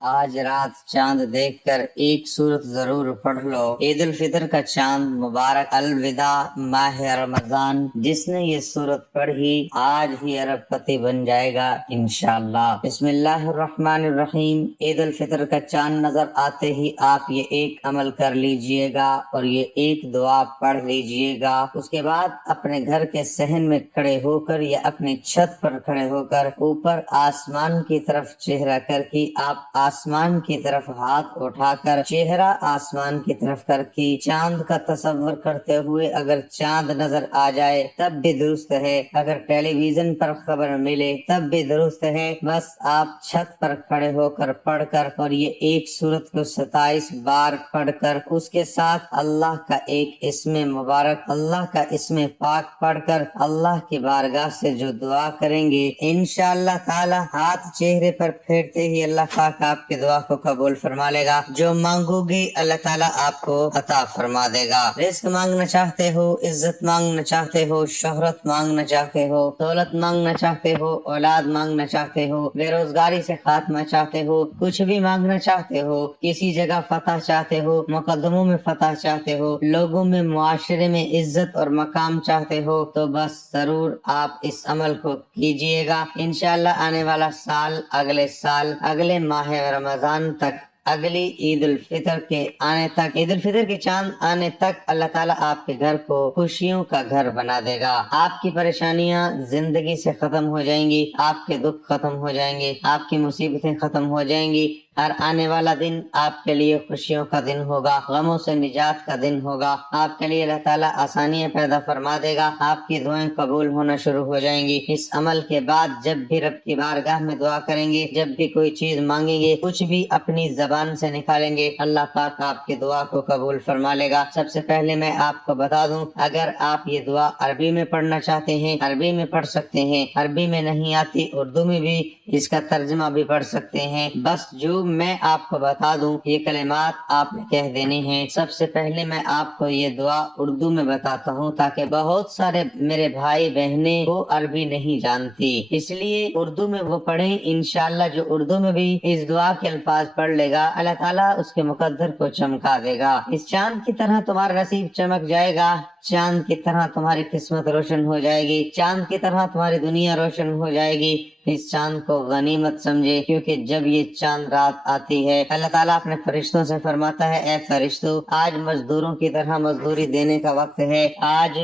آج رات چاند دیکھ کر ایک سورت ضرور پڑھ لو۔ عید الفطر کا چاند مبارک، الوداع ماہ رمضان۔ جس نے یہ سورت پڑھی آج ہی ارب پتی بن جائے گا انشاءاللہ۔ بسم اللہ الرحمن الرحیم۔ عید الفطر کا چاند نظر آتے ہی آپ یہ ایک عمل کر لیجئے گا اور یہ ایک دعا پڑھ لیجئے گا۔ اس کے بعد اپنے گھر کے صحن میں کھڑے ہو کر یا اپنی چھت پر کھڑے ہو کر اوپر آسمان کی طرف چہرہ کر کے آپ آسمان کی طرف ہاتھ اٹھا کر چہرہ آسمان کی طرف کر کے چاند کا تصور کرتے ہوئے اگر چاند نظر آ جائے تب بھی درست ہے، اگر ٹیلی ویژن پر خبر ملے تب بھی درست ہے۔ بس آپ چھت پر کھڑے ہو کر پڑھ کر اور یہ ایک سورت کو 27 بار پڑھ کر اس کے ساتھ اللہ کا ایک اسم مبارک، اللہ کا اسم پاک پڑھ کر اللہ کی بارگاہ سے جو دعا کریں گے انشاءاللہ تعالی ہاتھ چہرے پر پھیرتے ہی اللہ پاک آپ کی دعا کو قبول فرما لے گا۔ جو مانگو گی اللہ تعالیٰ آپ کو عطا فرما دے گا۔ رزق مانگنا چاہتے ہو، عزت مانگنا چاہتے ہو، شہرت مانگنا چاہتے ہو، دولت مانگنا چاہتے ہو، اولاد مانگنا چاہتے ہو، بے روزگاری سے خاتمہ چاہتے ہو، کچھ بھی مانگنا چاہتے ہو، کسی جگہ فتح چاہتے ہو، مقدموں میں فتح چاہتے ہو، لوگوں میں معاشرے میں عزت اور مقام چاہتے ہو، تو بس ضرور آپ اس عمل کو کیجئے گا۔ انشاءاللہ آنے والا سال، اگلے سال، اگلے ماہ رمضان تک، اگلی عید الفطر کے آنے تک، عید الفطر کے چاند آنے تک اللہ تعالیٰ آپ کے گھر کو خوشیوں کا گھر بنا دے گا۔ آپ کی پریشانیاں زندگی سے ختم ہو جائیں گی، آپ کے دکھ ختم ہو جائیں گے، آپ کی مصیبتیں ختم ہو جائیں گی۔ ہر آنے والا دن آپ کے لیے خوشیوں کا دن ہوگا، غموں سے نجات کا دن ہوگا۔ آپ کے لیے اللہ تعالیٰ آسانیاں پیدا فرما دے گا، آپ کی دعائیں قبول ہونا شروع ہو جائیں گی۔ اس عمل کے بعد جب بھی رب کی بارگاہ میں دعا کریں گے، جب بھی کوئی چیز مانگیں گے، کچھ بھی اپنی زبان سے نکالیں گے، اللہ پاک آپ کی دعا کو قبول فرما لے گا۔ سب سے پہلے میں آپ کو بتا دوں، اگر آپ یہ دعا عربی میں پڑھنا چاہتے ہیں عربی میں پڑھ سکتے ہیں، عربی میں نہیں آتی اردو میں بھی اس کا ترجمہ بھی پڑھ سکتے ہیں۔ بس جو میں آپ کو بتا دوں یہ کلمات آپ نے کہہ دینے ہیں۔ سب سے پہلے میں آپ کو یہ دعا اردو میں بتاتا ہوں تاکہ بہت سارے میرے بھائی بہنیں وہ عربی نہیں جانتی، اس لیے اردو میں وہ پڑھیں۔ انشاءاللہ جو اردو میں بھی اس دعا کے الفاظ پڑھ لے گا اللہ تعالیٰ اس کے مقدر کو چمکا دے گا۔ اس چاند کی طرح تمہارا نصیب چمک جائے گا، چاند کی طرح تمہاری قسمت روشن ہو جائے گی، چاند کی طرح تمہاری دنیا روشن ہو جائے گی۔ اس چاند کو غنیمت سمجھے، کیونکہ جب یہ چاند رات آتی ہے اللہ تعالیٰ اپنے فرشتوں سے فرماتا ہے اے فرشتوں آج مزدوروں کی طرح مزدوری دینے کا وقت ہے۔ آج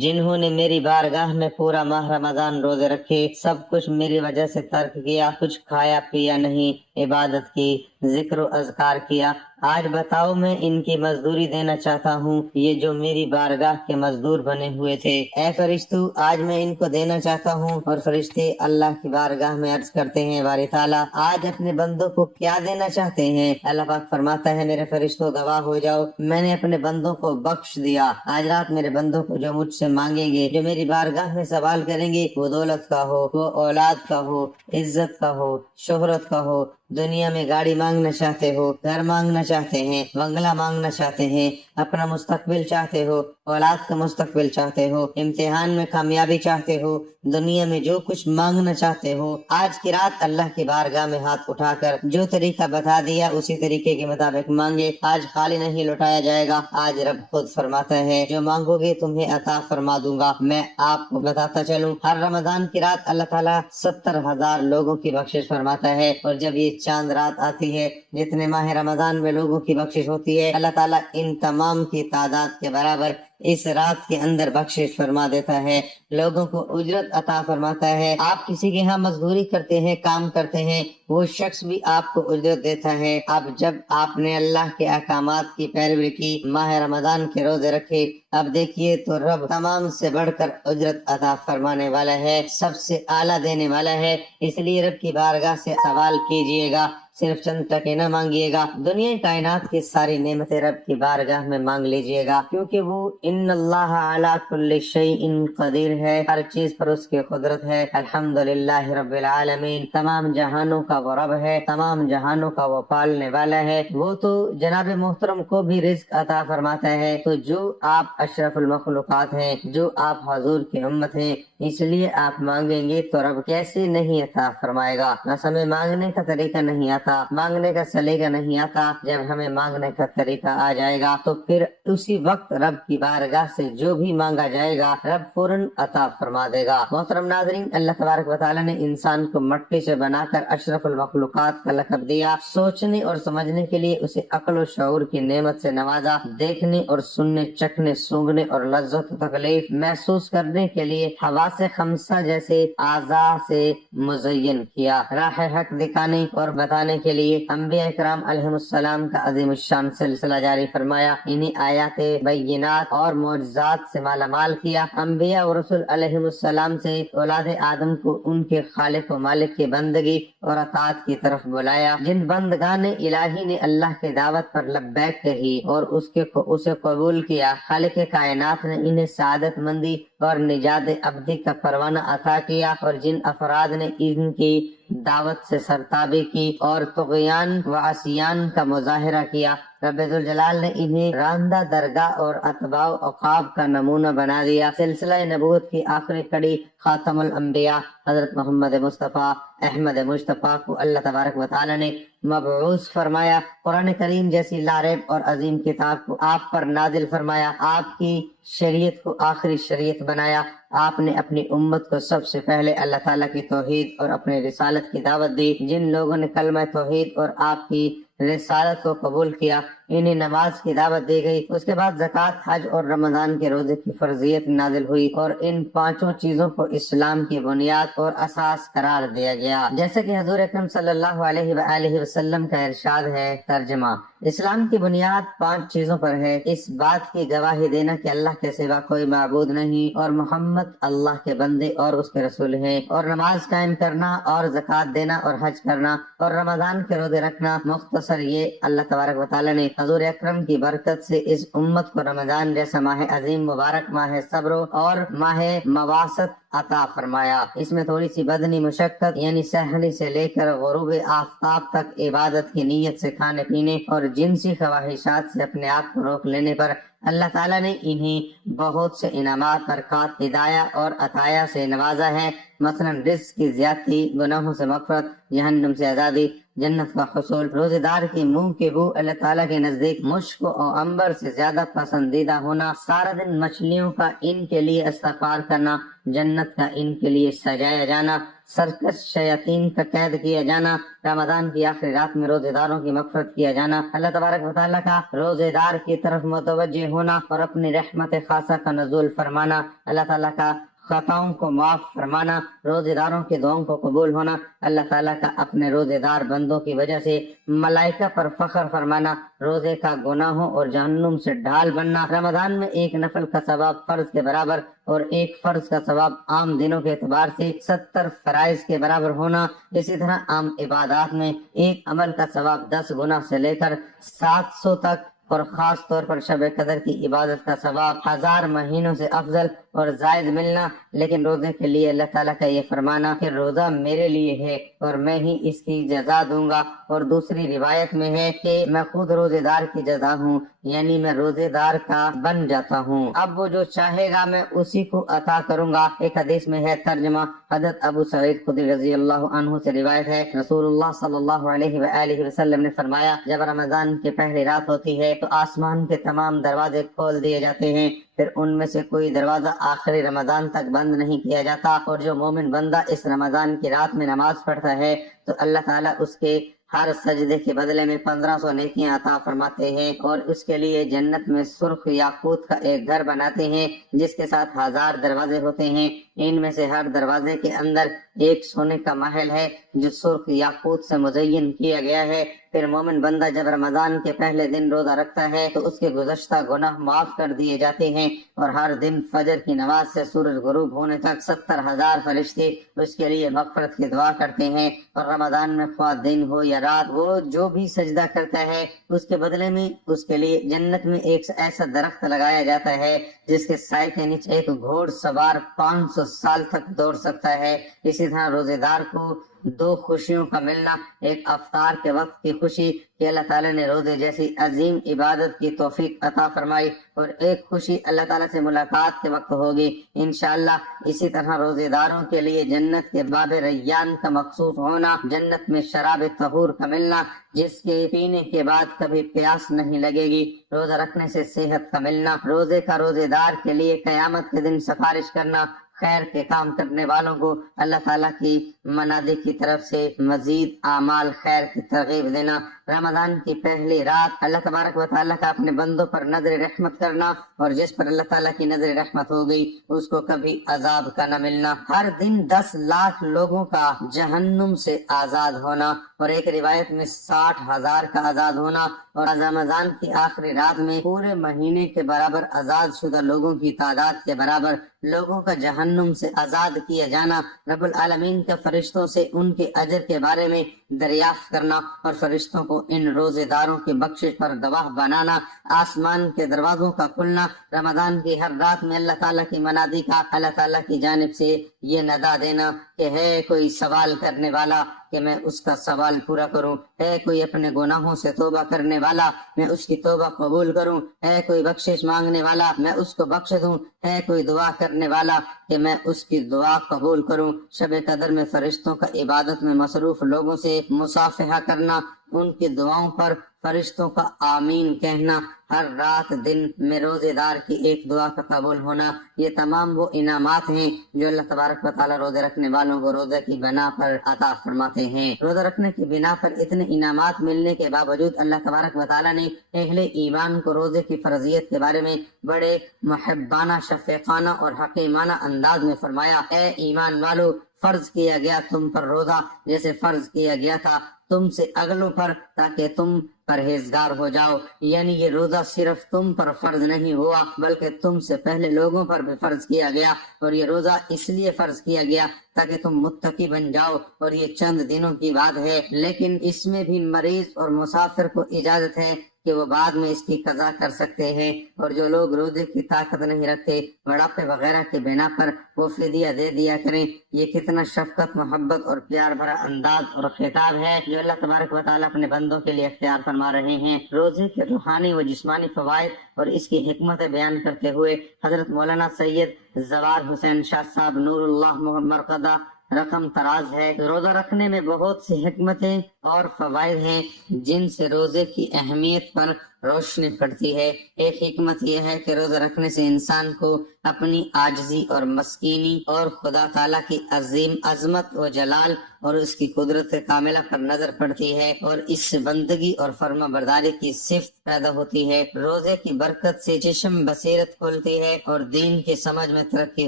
جنہوں نے میری بارگاہ میں پورا ماہ رمضان روزے رکھے، سب کچھ میری وجہ سے ترک کیا، کچھ کھایا پیا نہیں، عبادت کی، ذکر و اذکار کیا، آج بتاؤ میں ان کی مزدوری دینا چاہتا ہوں، یہ جو میری بارگاہ کے مزدور بنے ہوئے تھے۔ اے فرشتو آج میں ان کو دینا چاہتا ہوں۔ اور فرشتے اللہ کی بارگاہ میں عرض کرتے ہیں باری تعالیٰ آج اپنے بندوں کو کیا دینا چاہتے ہیں؟ اللہ پاک فرماتا ہے میرے فرشتوں گواہ ہو جاؤ، میں نے اپنے بندوں کو بخش دیا۔ آج رات میرے بندوں کو جو مجھ سے مانگیں گے، جو میری بارگاہ میں سوال کریں گے، وہ دولت کا ہو، وہ اولاد کا ہو، عزت کا ہو، شہرت کا ہو، دنیا میں گاڑی مانگنا چاہتے ہو، گھر مانگنا چاہتے ہیں، بنگلہ مانگنا چاہتے ہیں، اپنا مستقبل چاہتے ہو، اولاد کا مستقبل چاہتے ہو، امتحان میں کامیابی چاہتے ہو، دنیا میں جو کچھ مانگنا چاہتے ہو، آج کی رات اللہ کی بارگاہ میں ہاتھ اٹھا کر جو طریقہ بتا دیا اسی طریقے کے مطابق مانگے۔ آج خالی نہیں لوٹایا جائے گا، آج رب خود فرماتا ہے جو مانگو گے تمہیں عطا فرما دوں گا۔ میں آپ کو بتاتا چلوں ہر رمضان کی رات اللہ تعالیٰ 70,000 لوگوں کی بخشش فرماتا ہے، اور جب یہ چاند رات آتی ہے جتنے ماہ رمضان میں لوگوں کی بخشش ہوتی ہے اللہ تعالیٰ ان تمام کی تعداد کے برابر اس رات کے اندر بخشش فرما دیتا ہے، لوگوں کو اجرت عطا فرماتا ہے۔ آپ کسی کے ہاں مزدوری کرتے ہیں، کام کرتے ہیں، وہ شخص بھی آپ کو اجرت دیتا ہے۔ اب جب آپ نے اللہ کے احکامات کی پیروی کی، ماہ رمضان کے روزے رکھے، اب دیکھیے تو رب تمام سے بڑھ کر اجرت عطا فرمانے والا ہے، سب سے اعلیٰ دینے والا ہے۔ اس لیے رب کی بارگاہ سے سوال کیجئے گا، صرف چند ٹکے نہ مانگیے گا، دنیا کائنات کی ساری نعمتیں رب کی بارگاہ میں مانگ لیجئے گا، کیونکہ وہ ان اللہ علی کل شیء قدیر ہے، ہر چیز پر اس کی قدرت ہے۔ الحمدللہ رب العالمین، تمام جہانوں کا وہ رب ہے، تمام جہانوں کا وہ پالنے والا ہے۔ وہ تو جناب محترم کو بھی رزق عطا فرماتا ہے، تو جو آپ اشرف المخلوقات ہیں، جو آپ حضور کی امت ہیں، اس لیے آپ مانگیں گے تو رب کیسے نہیں عطا فرمائے گا۔ بس ہمیں مانگنے کا طریقہ نہیں آتا، مانگنے کا سلیقہ نہیں آتا۔ جب ہمیں مانگنے کا طریقہ آ جائے گا تو پھر اسی وقت رب کی بارگاہ سے جو بھی مانگا جائے گا رب فوراً عطا فرما دے گا۔ محترم ناظرین، اللہ تبارک و تعالیٰ نے انسان کو مٹی سے بنا کر اشرف المخلوقات کا لقب دیا، سوچنے اور سمجھنے کے لیے اسے عقل و شعور کی نعمت سے نوازا، دیکھنے اور سننے، چکھنے، سونگھنے اور لذت و تکلیف محسوس کرنے کے لیے حواس خمسہ جیسے اعضاء سے مزین کیا، راہ حق دکھانے اور بتانے کے لیے انبیاء اکرام علیہم السلام کا عظیم الشان سلسلہ جاری فرمایا، انہی آیات بینات اور معجزات سے مالا مال کیا۔ انبیاء اور رسول علیہم السلام سے اولاد آدم کو ان کے خالق و مالک کی بندگی اور اطاعت کی طرف بلایا۔ جن بندگان الہی نے اللہ کی دعوت پر لبیک کہی اور اسے قبول کیا، خالق کائنات نے انہیں سعادت مندی اور نجات ابدی کا پروانہ عطا کیا، اور جن افراد نے ان کی دعوت سے سرتابی کی اور طغیان و عصیان کا مظاہرہ کیا، رب ذوالجلال نے انہیں راندہ درگاہ اور اتباع و عقاب کا نمونہ بنا دیا۔ سلسلہ نبوت کی آخری کڑی خاتم الانبیاء حضرت محمد مصطفیٰ احمد مجتبیٰ کو اللہ تبارک و تعالی نے مبعوث فرمایا، قرآن کریم جیسی لاریب اور عظیم کتاب کو آپ پر نازل فرمایا، آپ کی شریعت کو آخری شریعت بنایا۔ آپ نے اپنی امت کو سب سے پہلے اللہ تعالیٰ کی توحید اور اپنے رسالت کی دعوت دی۔ جن لوگوں نے کلمہ توحید اور آپ کی رسالت کو قبول کیا انہیں نماز کی دعوت دی گئی۔ اس کے بعد زکوٰۃ، حج اور رمضان کے روزے کی فرضیت نازل ہوئی، اور ان پانچوں چیزوں کو اسلام کی بنیاد اور اساس قرار دیا گیا۔ جیسے کہ حضور اکرم صلی اللہ علیہ وآلہ وسلم کا ارشاد ہے، ترجمہ: اسلام کی بنیاد 5 چیزوں پر ہے، اس بات کی گواہی دینا کہ اللہ کے سوا کوئی معبود نہیں اور محمد اللہ کے بندے اور اس کے رسول ہیں، اور نماز قائم کرنا اور زکوٰۃ دینا اور حج کرنا اور رمضان کے روزے رکھنا۔ مختصر یہ اللہ تبارک و تعالیٰ نے حضور اکرم کی برکت سے اس امت کو رمضان جیسا ماہ عظیم، مبارک ماہ صبر اور ماہ مواست عطا فرمایا۔ اس میں تھوڑی سی بدنی مشقت یعنی سحری سے لے کر غروب آفتاب تک عبادت کی نیت سے کھانے پینے اور جنسی خواہشات سے اپنے آپ کو روک لینے پر اللہ تعالیٰ نے انہیں بہت سے انعامات، برکات، ہدایہ اور عطایا سے نوازا ہے، مثلا رزق کی زیادتی، گناہوں سے مغفرت، جہنم سے آزادی، جنت کا حصول۔ روزے دار کی منہ کی بو اللہ تعالیٰ کے نزدیک مشک و عنبر سے زیادہ پسندیدہ ہونا، سارا دن مچھلیوں کا ان کے لیے استغفار کرنا، جنت کا ان کے لیے سجایا جانا، سرکش شیاطین کا قید کیا جانا، رمضان کی آخری رات میں روزے داروں کی مغفرت کیا جانا، اللہ تبارک و تعالیٰ کا روزے دار کی طرف متوجہ ہونا اور اپنی رحمت خاصہ کا نزول فرمانا، اللہ تعالیٰ کا خطاؤں کو معاف فرمانا، روزے داروں کے دعاؤں کو قبول ہونا، اللہ تعالیٰ کا اپنے روزے دار بندوں کی وجہ سے ملائکہ پر فخر فرمانا، روزے کا گناہوں اور جہنم سے ڈھال بننا، رمضان میں ایک نفل کا ثواب فرض کے برابر اور ایک فرض کا ثواب عام دنوں کے اعتبار سے 70 فرائض کے برابر ہونا، اسی طرح عام عبادات میں ایک عمل کا ثواب 10 گنا سے لے کر 700 تک، اور خاص طور پر شب قدر کی عبادت کا ثواب 1000 مہینوں سے افضل اور زائد ملنا۔ لیکن روزے کے لیے اللہ تعالیٰ کا یہ فرمانا کہ روزہ میرے لیے ہے اور میں ہی اس کی جزا دوں گا، اور دوسری روایت میں ہے کہ میں خود روزے دار کی جزا ہوں، یعنی میں روزے دار کا بن جاتا ہوں، اب وہ جو چاہے گا میں اسی کو عطا کروں گا۔ ایک حدیث میں ہے، ترجمہ: حضرت ابو سعید خدری رضی اللہ عنہ سے روایت ہے، رسول اللہ صلی اللہ علیہ وآلہ وسلم نے فرمایا، جب رمضان کی پہلی رات ہوتی ہے تو آسمان کے تمام دروازے کھول دیے جاتے ہیں، پھر ان میں سے کوئی دروازہ آخری رمضان تک بند نہیں کیا جاتا، اور جو مومن بندہ اس رمضان کی رات میں نماز پڑھتا ہے تو اللہ تعالیٰ اس کے ہر سجدے کے بدلے میں 1500 نیکیاں عطا فرماتے ہیں، اور اس کے لیے جنت میں سرخ یاقوت کا ایک گھر بناتے ہیں جس کے ساتھ 1000 دروازے ہوتے ہیں، ان میں سے ہر دروازے کے اندر ایک سونے کا محل ہے جو سرخ یاقوت سے مزین کیا گیا ہے۔ پھر مومن بندہ جب رمضان کے پہلے دن روزہ رکھتا ہے تو اس کے گزشتہ گناہ معاف کر دیے جاتے ہیں، اور ہر دن فجر کی نماز سے سورج غروب ہونے تک 70,000 فرشتے اس کے لیے مغفرت کی دعا کرتے ہیں، اور رمضان میں خواہ دن ہو یا رات وہ جو بھی سجدہ کرتا ہے اس کے بدلے میں اس کے لیے جنت میں ایک ایسا درخت لگایا جاتا ہے جس کے سائے کے نیچے ایک گھوڑ سوار 500 سال تک دوڑ سکتا ہے۔ اسی طرح روزے دار کو دو خوشیوں کا ملنا، ایک افطار کے وقت کی خوشی کہ اللہ تعالیٰ نے روزے جیسی عظیم عبادت کی توفیق عطا فرمائی، اور ایک خوشی اللہ تعالیٰ سے ملاقات کے وقت ہوگی انشاءاللہ۔ اسی طرح روزے داروں کے لیے جنت کے باب ریان کا مخصوص ہونا، جنت میں شراب طہور کا ملنا جس کے پینے کے بعد کبھی پیاس نہیں لگے گی، روزہ رکھنے سے صحت کا ملنا، روزے کا روزے دار کے لیے قیامت کے دن سفارش کرنا، خیر کے کام کرنے والوں کو اللہ تعالیٰ کی منادی کی طرف سے مزید اعمال خیر کی ترغیب دینا، رمضان کی پہلی رات اللہ تبارک و تعالیٰ کا اپنے بندوں پر نظر رحمت کرنا، اور جس پر اللہ تعالیٰ کی نظر رحمت ہو گئی اس کو کبھی عذاب کا نہ ملنا، ہر دن 10 لاکھ لوگوں کا جہنم سے آزاد ہونا، اور ایک روایت میں 60,000 کا آزاد ہونا، اور رمضان کی آخری رات میں پورے مہینے کے برابر آزاد شدہ لوگوں کی تعداد کے برابر لوگوں کا جہنم سے آزاد کیا جانا، رب العالمین کے فرشتوں سے ان کے اجر کے بارے میں دریافت کرنا، اور فرشتوں کو ان روزے داروں کی بخشش پر گواہ بنانا، آسمان کے دروازوں کا کھلنا، رمضان کی ہر رات میں اللہ تعالیٰ کی منادی کا اللہ تعالیٰ کی جانب سے یہ ندا دینا کہ ہے کوئی سوال کرنے والا کہ میں اس کا سوال پورا کروں، ہے کوئی اپنے گناہوں سے توبہ کرنے والا میں اس کی توبہ قبول کروں، ہے کوئی بخشش مانگنے والا میں اس کو بخش دوں، ہے کوئی دعا کرنے والا کہ میں اس کی دعا قبول کروں۔ شب قدر میں فرشتوں کا عبادت میں مصروف لوگوں سے مصافحہ کرنا، ان کی دعاؤں پر فرشتوں کا آمین کہنا، ہر رات دن میں روزے دار کی ایک دعا کا قبول ہونا، یہ تمام وہ انعامات ہیں جو اللہ تبارک و تعالیٰ روزے رکھنے والوں کو روزے کی بنا پر عطا فرماتے ہیں۔ روزہ رکھنے کی بنا پر اتنے انعامات ملنے کے باوجود اللہ تبارک و تعالیٰ نے اہل ایمان کو روزے کی فرضیت کے بارے میں بڑے محبانہ، شفیقانہ اور حکیمانہ انداز میں فرمایا، اے ایمان والو، فرض کیا گیا تم پر روزہ جیسے فرض کیا گیا تھا تم سے اگلوں پر تاکہ تم پرہیزگار ہو جاؤ، یعنی یہ روزہ صرف تم پر فرض نہیں ہوا بلکہ تم سے پہلے لوگوں پر بھی فرض کیا گیا، اور یہ روزہ اس لیے فرض کیا گیا تاکہ تم متقی بن جاؤ، اور یہ چند دنوں کی بات ہے، لیکن اس میں بھی مریض اور مسافر کو اجازت ہے کہ وہ بعد میں اس کی قضا کر سکتے ہیں، اور جو لوگ روزے کی طاقت نہیں رکھتے بڑھاپے وغیرہ کے بنا پر وہ فدیہ دے دیا کریں۔ یہ کتنا شفقت، محبت اور پیار بھرا انداز اور خطاب ہے جو اللہ تبارک و تعالیٰ اپنے بندوں کے لیے اختیار فرما رہے ہیں۔ روزے کے روحانی و جسمانی فوائد اور اس کی حکمت بیان کرتے ہوئے حضرت مولانا سید زوار حسین شاہ صاحب نور اللہ مرقدہ رقم تراز ہے، روزہ رکھنے میں بہت سی حکمتیں اور فوائد ہیں جن سے روزے کی اہمیت پر روشنی پڑتی ہے۔ ایک حکمت یہ ہے کہ روزہ رکھنے سے انسان کو اپنی عاجزی اور مسکینی اور خدا تعالیٰ کی عظیم عظمت و جلال اور اس کی قدرت کاملہ پر نظر پڑتی ہے، اور اس سے بندگی اور فرما برداری کی صفت پیدا ہوتی ہے۔ روزے کی برکت سے جسم بصیرت کھلتی ہے اور دین کی سمجھ میں ترقی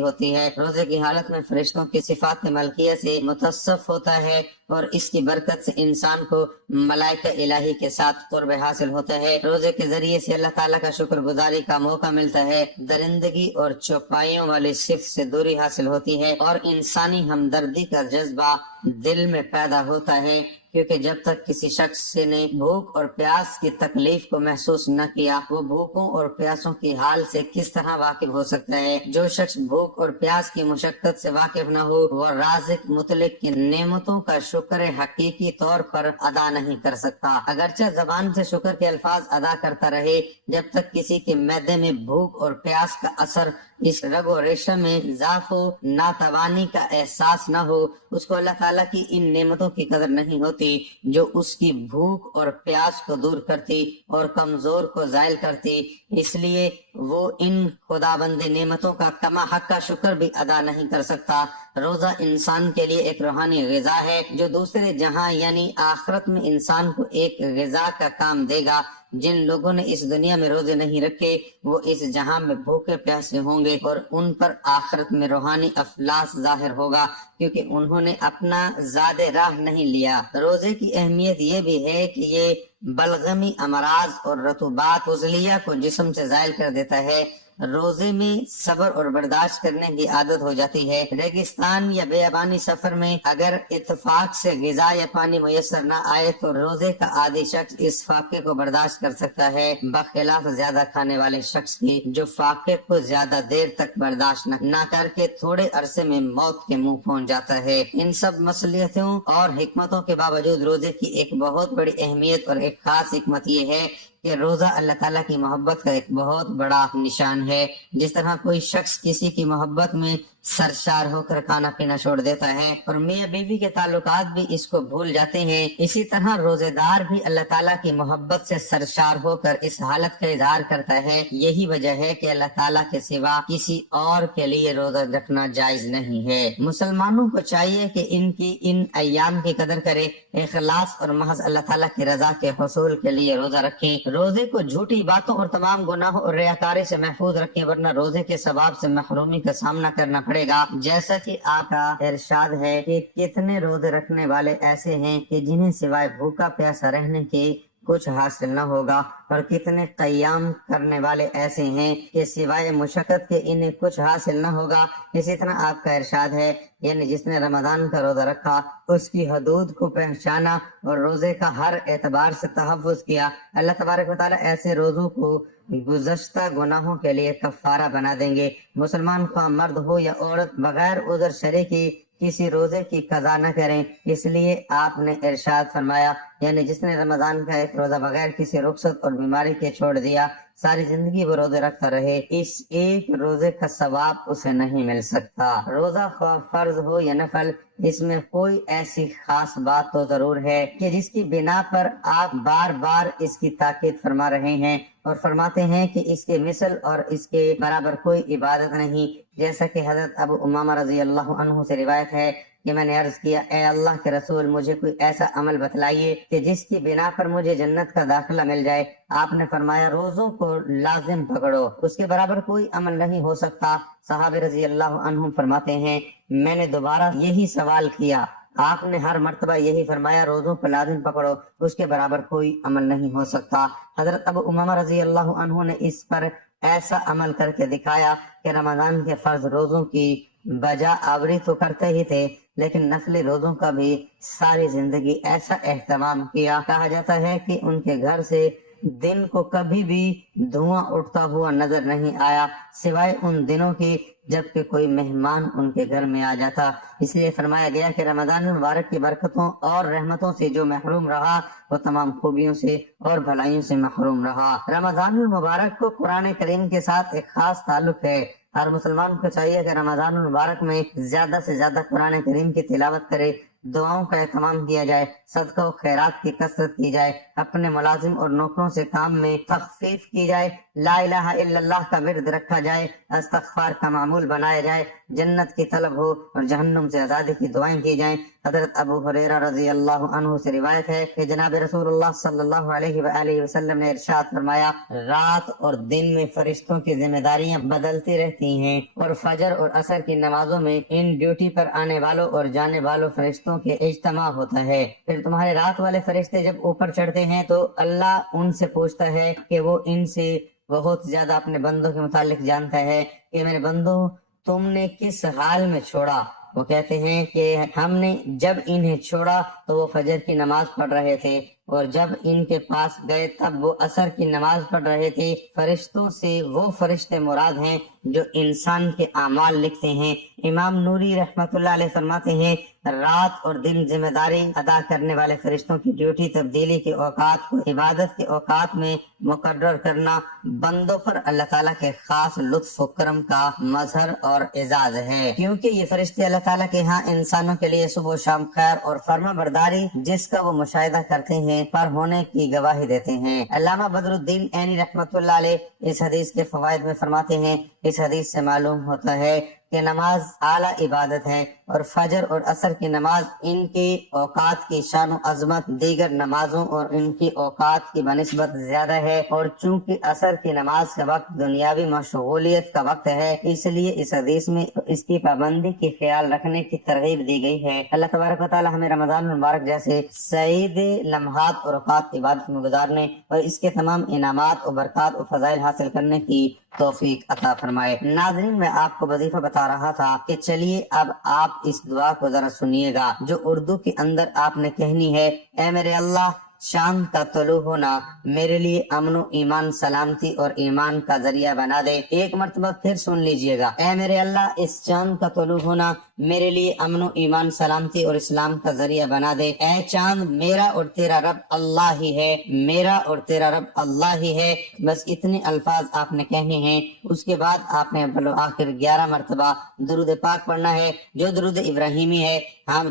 ہوتی ہے۔ روزے کی حالت میں فرشتوں کی صفات ملکیہ سے متصف ہوتا ہے، اور اس کی برکت سے انسان کو ملائکہ الہی کے ساتھ قرب حاصل ہوتا ہے۔ روزے کے ذریعے سے اللہ تعالیٰ کا شکر گزاری کا موقع ملتا ہے، درندگی اور چوپائیوں والی صفت سے دوری حاصل ہوتی ہے، اور انسانی ہمدردی کا جذبہ دل میں پیدا ہوتا ہے، کیونکہ جب تک کسی شخص نے بھوک اور پیاس کی تکلیف کو محسوس نہ کیا وہ بھوکوں اور پیاسوں کی حال سے کس طرح واقف ہو سکتا ہے۔ جو شخص بھوک اور پیاس کی مشقت سے واقف نہ ہو وہ رازق مطلق کی نعمتوں کا شکر حقیقی طور پر ادا نہیں کر سکتا، اگرچہ زبان سے شکر کے الفاظ ادا کرتا رہے، جب تک کسی کے معدے میں بھوک اور پیاس کا اثر اس رگ و ریشہ میں ضعف و ناتوانی کا احساس نہ ہو، اس کو اللہ تعالیٰ کی ان نعمتوں کی قدر نہیں ہوتی جو اس کی بھوک اور پیاس کو دور کرتی اور کمزور کو زائل کرتی، اس لیے وہ ان خداوند نعمتوں کا کما حق کا شکر بھی ادا نہیں کر سکتا۔ روزہ انسان کے لیے ایک روحانی غذا ہے جو دوسرے جہاں یعنی آخرت میں انسان کو ایک غذا کا کام دے گا۔ جن لوگوں نے اس دنیا میں روزے نہیں رکھے وہ اس جہاں میں بھوکے پیاسے ہوں گے، اور ان پر آخرت میں روحانی افلاس ظاہر ہوگا کیونکہ انہوں نے اپنا زاد راہ نہیں لیا۔ روزے کی اہمیت یہ بھی ہے کہ یہ بلغمی امراض اور رطوبات عضلیہ کو جسم سے زائل کر دیتا ہے۔ روزے میں صبر اور برداشت کرنے کی عادت ہو جاتی ہے۔ ریگستان یا بیابانی سفر میں اگر اتفاق سے غذا یا پانی میسر نہ آئے تو روزے کا عادی شخص اس فاقے کو برداشت کر سکتا ہے، بخلاف زیادہ کھانے والے شخص کی جو فاقے کو زیادہ دیر تک برداشت نہ کر کے تھوڑے عرصے میں موت کے منہ پہنچ جاتا ہے۔ ان سب مصلحتوں اور حکمتوں کے باوجود روزے کی ایک بہت بڑی اہمیت اور ایک خاص حکمت یہ ہے کہ روزہ اللہ تعالیٰ کی محبت کا ایک بہت بڑا نشان ہے۔ جس طرح کوئی شخص کسی کی محبت میں سرشار ہو کر کھانا پینا چھوڑ دیتا ہے اور میاں بیوی کے تعلقات بھی اس کو بھول جاتے ہیں، اسی طرح روزے دار بھی اللہ تعالیٰ کی محبت سے سرشار ہو کر اس حالت کا اظہار کرتا ہے۔ یہی وجہ ہے کہ اللہ تعالیٰ کے سوا کسی اور کے لیے روزہ رکھنا جائز نہیں ہے۔ مسلمانوں کو چاہیے کہ ان ایام کی قدر کرے، اخلاص اور محض اللہ تعالیٰ کی رضا کے حصول کے لیے روزہ رکھیں۔ روزے کو جھوٹی باتوں اور تمام گناہوں اور ریاکاری سے محفوظ رکھیں، ورنہ روزے کے ثواب سے محرومی کا سامنا کرنا پڑے گا۔ جیسا کہ آپ کا ارشاد ہے کہ کتنے روزے رکھنے والے ایسے ہیں کہ جنہیں سوائے بھوکا پیاسا رہنے کے کچھ حاصل نہ ہوگا، اور کتنے قیام کرنے والے ایسے ہیں کہ سوائے مشقت کے انہیں کچھ حاصل نہ ہوگا۔ اسی طرح آپ کا ارشاد ہے، یعنی جس نے رمضان کا روزہ رکھا، اس کی حدود کو پہچانا اور روزے کا ہر اعتبار سے تحفظ کیا، اللہ تبارک و تعالیٰ ایسے روزوں کو گزشتہ گناہوں کے لیے کفارہ بنا دیں گے۔ مسلمان خواہ مرد ہو یا عورت بغیر عذر شرعی کی کسی روزے کی قضا نہ کریں۔ اس لیے آپ نے ارشاد فرمایا، یعنی جس نے رمضان کا ایک روزہ بغیر کسی رخصت اور بیماری کے چھوڑ دیا، ساری زندگی وہ روزے رکھتا رہے، اس ایک روزے کا ثواب اسے نہیں مل سکتا۔ روزہ خواہ فرض ہو یا نفل، اس میں کوئی ایسی خاص بات تو ضرور ہے کہ جس کی بنا پر آپ بار بار اس کی تاکید فرما رہے ہیں اور فرماتے ہیں کہ اس کے مثل اور اس کے برابر کوئی عبادت نہیں۔ جیسا کہ حضرت ابو امامہ رضی اللہ عنہ سے روایت ہے کہ میں نے عرض کیا، اے اللہ کے رسول، مجھے کوئی ایسا عمل بتلائیے کہ جس کی بنا پر مجھے جنت کا داخلہ مل جائے۔ آپ نے فرمایا، روزوں کو لازم پکڑو، اس کے برابر کوئی عمل نہیں ہو سکتا۔ صحابہ رضی اللہ عنہم فرماتے ہیں، میں نے دوبارہ یہی سوال کیا، آپ نے ہر مرتبہ یہی فرمایا، روزوں کو لازم پکڑو، اس کے برابر کوئی عمل نہیں ہو سکتا۔ حضرت ابو امامہ رضی اللہ عنہ نے اس پر ایسا عمل کر کے دکھایا کہ رمضان کے فرض روزوں کی بجا آوری تو کرتے ہی تھے، لیکن نفلی روزوں کا بھی ساری زندگی ایسا اہتمام کیا۔ کہا جاتا ہے کہ ان کے گھر سے دن کو کبھی بھی دھواں اٹھتا ہوا نظر نہیں آیا، سوائے ان دنوں کی جبکہ کوئی مہمان ان کے گھر میں آ جاتا۔ اس لیے فرمایا گیا کہ رمضان المبارک کی برکتوں اور رحمتوں سے جو محروم رہا، وہ تمام خوبیوں سے اور بھلائیوں سے محروم رہا۔ رمضان المبارک کو قرآن کریم کے ساتھ ایک خاص تعلق ہے۔ ہر مسلمان کو چاہیے کہ رمضان المبارک میں زیادہ سے زیادہ قرآن کریم کی تلاوت کرے، دعاؤں کا اہتمام کیا جائے، صدقہ و خیرات کی کثرت کی جائے، اپنے ملازم اور نوکروں سے کام میں تخفیف کی جائے، لا الہ الا اللہ کا ورد رکھا جائے، استغفار کا معمول بنایا جائے، جنت کی طلب ہو اور جہنم سے آزادی کی دعائیں کی جائیں۔ حضرت ابو ہریرہ رضی اللہ عنہ سے روایت ہے کہ جناب رسول اللہ صلی اللہ علیہ وآلہ وسلم نے ارشاد فرمایا، رات اور دن میں فرشتوں کی ذمہ داریاں بدلتی رہتی ہیں، اور فجر اور عصر کی نمازوں میں ان ڈیوٹی پر آنے والوں اور جانے والوں فرشتوں کے اجتماع ہوتا ہے۔ پھر تمہارے رات والے فرشتے جب اوپر چڑھتے ہیں تو اللہ ان سے پوچھتا ہے کہ وہ ان سے بہت زیادہ اپنے بندوں کے متعلق جانتا ہے کہ میرے بندوں، تم نے کس حال میں چھوڑا؟ وہ کہتے ہیں کہ ہم نے جب انہیں چھوڑا تو وہ فجر کی نماز پڑھ رہے تھے، اور جب ان کے پاس گئے تب وہ عصر کی نماز پڑھ رہے تھے۔ فرشتوں سے وہ فرشتے مراد ہیں جو انسان کے اعمال لکھتے ہیں۔ امام نوری رحمۃ اللہ علیہ فرماتے ہیں، رات اور دن ذمہ داری ادا کرنے والے فرشتوں کی ڈیوٹی تبدیلی کے اوقات کو عبادت کے اوقات میں مقرر کرنا بندوں پر اللہ تعالیٰ کے خاص لطف و کرم کا مظہر اور اعزاز ہے، کیونکہ یہ فرشتے اللہ تعالیٰ کے ہاں انسانوں کے لیے صبح و شام خیر اور فرما برداری جس کا وہ مشاہدہ کرتے ہیں پر ہونے کی گواہی دیتے ہیں۔ علامہ بدر الدین عینی رحمۃ اللہ علیہ اس حدیث کے فوائد میں فرماتے ہیں، اس حدیث سے معلوم ہوتا ہے کہ نماز اعلیٰ عبادت ہے اور فجر اور عصر کی نماز ان کے اوقات کی شان و عظمت دیگر نمازوں اور ان کی اوقات کی بنسبت زیادہ ہے، اور چونکہ عصر کی نماز کا وقت دنیاوی مشغولیت کا وقت ہے، اس لیے اس حدیث میں اس کی پابندی کی خیال رکھنے کی ترغیب دی گئی ہے۔ اللہ تبارک و تعالی ہمیں رمضان المبارک جیسے سعید لمحات اور اوقات عبادت میں گزارنے اور اس کے تمام انعامات اور برکات اور فضائل حاصل کرنے کی توفیق عطا فرمائے۔ ناظرین، میں آپ کو وظیفہ بتا رہا تھا کہ چلیے اب آپ اس دعا کو ذرا سنیے گا جو اردو کے اندر آپ نے کہنی ہے۔ اے میرے اللہ، چاند کا طلوع ہونا میرے لیے امن و ایمان، سلامتی اور ایمان کا ذریعہ بنا دے۔ ایک مرتبہ پھر سن لیجئے گا۔ اے میرے اللہ، اس چاند کا طلوع ہونا میرے لیے امن و ایمان، سلامتی اور اسلام کا ذریعہ بنا دے۔ اے چاند، میرا اور تیرا رب اللہ ہی ہے، میرا اور تیرا رب اللہ ہی ہے۔ بس اتنے الفاظ آپ نے کہنے ہیں۔ اس کے بعد آپ نے آخر 11 مرتبہ درود پاک پڑھنا ہے جو درود ابراہیمی ہے،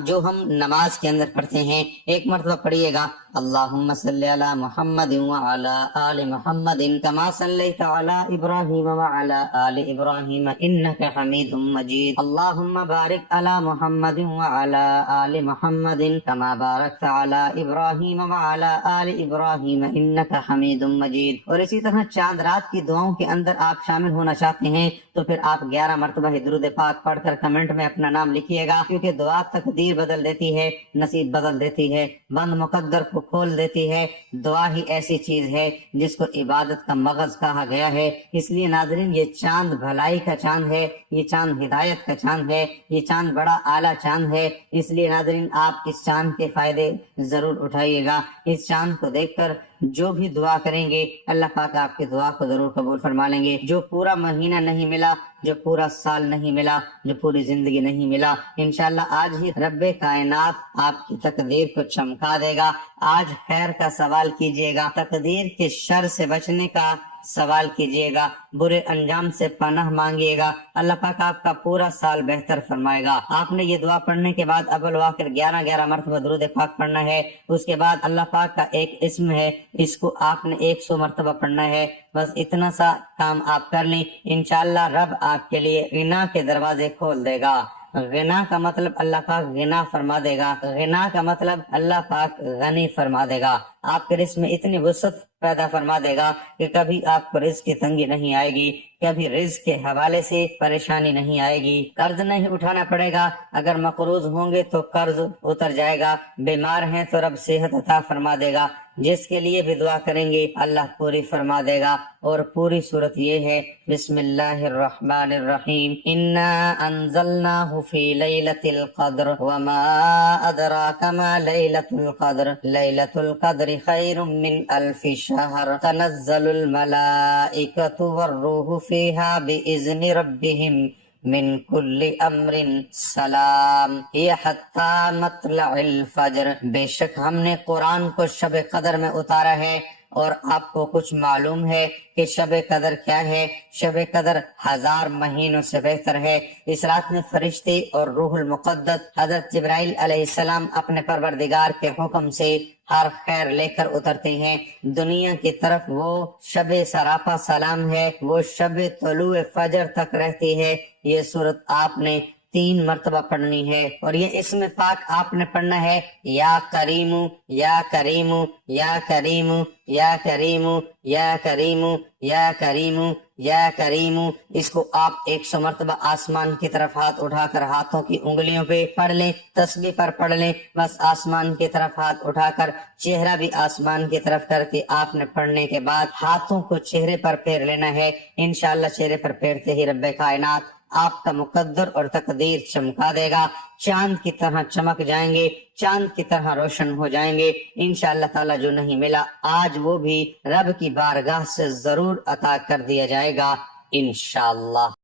جو ہم نماز کے اندر پڑھتے ہیں۔ ایک مرتبہ پڑھیے گا، اللہم صلی علی محمد وعلی آل محمد کما صلیت علی ابراہیم وعلی آل ابراہیم انک حمید مجید، اللہم بارک علی محمد وعلی آل محمد کما بارکت علی ابراہیم وعلی آل ابراہیم انک حمید مجید۔ اور اسی طرح چاند رات کی دعاؤں کے اندر آپ شامل ہونا چاہتے ہیں تو پھر آپ 11 مرتبہ درود پاک پڑھ کر کمنٹ میں اپنا نام لکھیے گا، کیونکہ دعا تقدیر بدل دیتی ہے، نصیب بدل دیتی ہے، بند مقدر کو کھول دیتی ہے۔ دعا ہی ایسی چیز ہے جس کو عبادت کا مغز کہا گیا ہے۔ اس لیے ناظرین، یہ چاند بھلائی کا چاند ہے، یہ چاند ہدایت کا چاند ہے، یہ چاند بڑا اعلیٰ چاند ہے۔ اس لیے ناظرین، آپ اس چاند کے فائدے ضرور اٹھائیے گا۔ اس چاند کو دیکھ کر جو بھی دعا کریں گے اللہ پاک آپ کی دعا کو ضرور قبول فرما لیں گے۔ جو پورا مہینہ نہیں ملا، جو پورا سال نہیں ملا، جو پوری زندگی نہیں ملا، انشاءاللہ آج ہی رب کائنات آپ کی تقدیر کو چمکا دے گا۔ آج خیر کا سوال کیجئے گا، تقدیر کے شر سے بچنے کا سوال کیجئے گا، برے انجام سے پناہ مانگیے گا، اللہ پاک آپ کا پورا سال بہتر فرمائے گا۔ آپ نے یہ دعا پڑھنے کے بعد اول و آخر 11 مرتبہ درود پاک پڑھنا ہے۔ اس کے بعد اللہ پاک کا ایک اسم ہے، اس کو آپ نے 100 مرتبہ پڑھنا ہے۔ بس اتنا سا کام آپ کر لیں، انشاءاللہ رب آپ کے لیے غنا کے دروازے کھول دے گا۔ غنا کا مطلب اللہ پاک غنا فرما دے گا، غنا کا مطلب اللہ پاک غنی فرما دے گا۔ آپ کے رزق میں اتنی وسعت پیدا فرما دے گا کہ کبھی آپ کو رزق کی تنگی نہیں آئے گی، کبھی رزق کے حوالے سے پریشانی نہیں آئے گی، قرض نہیں اٹھانا پڑے گا، اگر مقروض ہوں گے تو قرض اتر جائے گا، بیمار ہیں تو رب صحت عطا فرما دے گا، جس کے لیے بھی دعا کریں گے اللہ پوری فرما دے گا۔ اور پوری صورت یہ ہے، بسم اللہ الرحمن الرحیم، انا انزلناہ فی لیلۃ القدر وما ادراک ما لیلۃ القدر، لیلۃ القدر خیر من الف شہر، تنزل الملائکۃ والروح فیہا باذن ربہم من کل امر سلام یہ حتی مطلع الفجر۔ بے شک ہم نے قرآن کو شب قدر میں اتارا ہے، اور آپ کو کچھ معلوم ہے کہ شب قدر کیا ہے؟ شب قدر 1000 مہینوں سے بہتر ہے۔ اس رات میں فرشتے اور روح المقدس حضرت جبرائیل علیہ السلام اپنے پروردگار کے حکم سے ہر خیر لے کر اترتے ہیں دنیا کی طرف۔ وہ شب سراپا سلام ہے، وہ شب طلوع فجر تک رہتی ہے۔ یہ صورت آپ نے 3 مرتبہ پڑھنی ہے، اور یہ اسم پاک آپ نے پڑھنا ہے، یا کریم یا کریم یا کریم یا کریم یا کریم یا کریم یا کریم۔ اس کو آپ 100 مرتبہ آسمان کی طرف ہاتھ اٹھا کر ہاتھوں کی انگلیوں پہ پڑھ لیں، تسبیح پر پڑھ لیں، بس آسمان کی طرف ہاتھ اٹھا کر چہرہ بھی آسمان کی طرف کر کے آپ نے پڑھنے کے بعد ہاتھوں کو چہرے پر پھیر لینا ہے۔ انشاءاللہ چہرے پر پھیرتے ہی رب کائنات آپ کا مقدر اور تقدیر چمکا دے گا، چاند کی طرح چمک جائیں گے، چاند کی طرح روشن ہو جائیں گے۔ انشاءاللہ تعالی جو نہیں ملا آج وہ بھی رب کی بارگاہ سے ضرور عطا کر دیا جائے گا انشاءاللہ۔